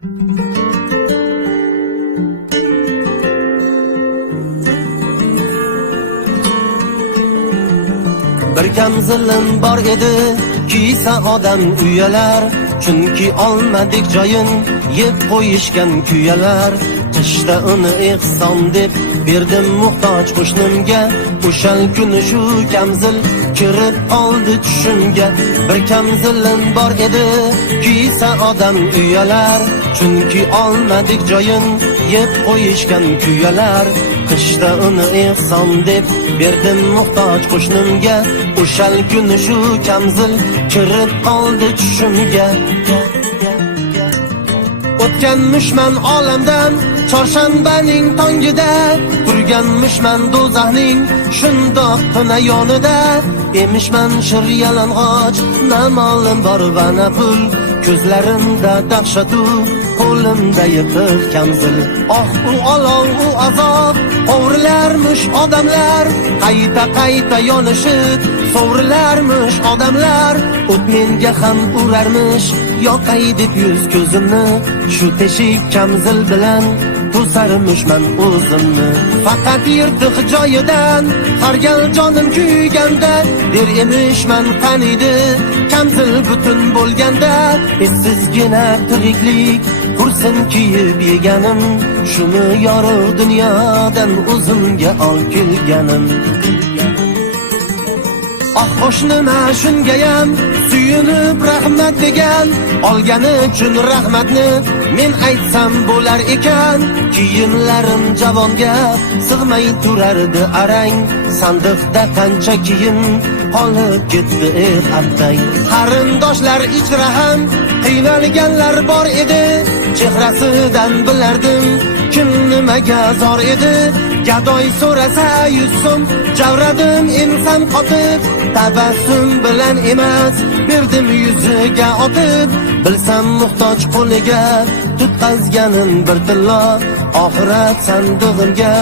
Bir kam zilim bor edi, kiysa odam uyalar, chunki olmadik joyin yeb qo'yishgan kuyalar. Qishda uni ehson deb berdim muhtoj qo'shnimga, o'shal kuni shu kamzil kirib oldi tushimga. Bir kam zilim bor edi, kiysa odam uyalar, chunki olmadik joyin yeb qo'yishgan kuyalar. Qishda uni ehson deb berdim muhtoj qo'shnimga, o'shal kuni shu kamzil kirib oldi tushimga. O'tganmishman olamdan chorshanbaning tongida, turganmishman do'zaxning shundoq xona yonida. Emishman shir yalang'och, na molim bor va na pul, ko'zlarimda dahshatu, qo'limda yirtiq kamzil. U olov, u azob, qovrilarmish odamlar, qayta yonishib sovrilarmish odamlar. O't menga ham urarmish, yoqay deb yuz ko'zimni, shu teshik kamzil bilan to'sarmishman o'zimni. Faqat yirtiq joyidan har gal jonim kuyganda, der emishman qaniydi kamzil butun bo'lganda. Sizgina tiriklik qursin kiyib yeganim, shuni yorug' dunyodan o'zimga ol kelganim. Qo'shnima shungayam suyunib rahmat degan, olgani uchun rahmatni men aytsam bo'lar ekan. Kiyimlarim javonga sig'may turardi arang, sandiqda qancha kiyim qolib ketdi attay. Qarindoshlar ichra ham qiynalganlar bor edi, chehrasidan bilardim kim nimaga zor edi. Gadoy so'rasa 100 so'm javradim ensam qotib, tabassum bilan emas berdim yuziga otib. Bilsam muhtoj qo'liga tutqazganim bir tillo, oxirat sandig'imga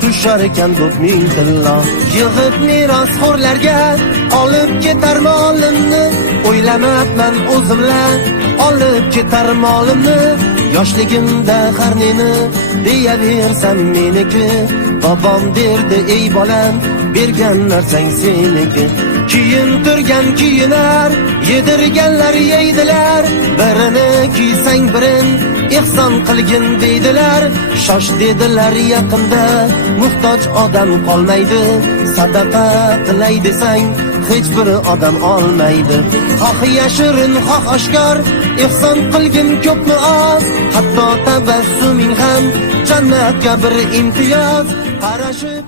tushar ekan ko'p ming tillo. Yig'ib merosxo'rlarga olib ketar molimni, o'ylamabman o'zimlar olib ketar molimni. Yoshligimda qarnini deyaversam meniki, bobom derdi ey bolam bergan narsang seniki. Kiyintirgan kiyinar, yedirganlar yeydilar, birini kiysang birin ehson qilgin deydilar. Shosh dedilar yaqinda muhtoj odam qolmaydi, sadaqa qilay desang hech bir odam olmaydi. Xoh yashirin xoh oshkor ehson qilgin ko'pmi oz, hatto tabassuming ham jannatga bir imtiyoz. Qarashib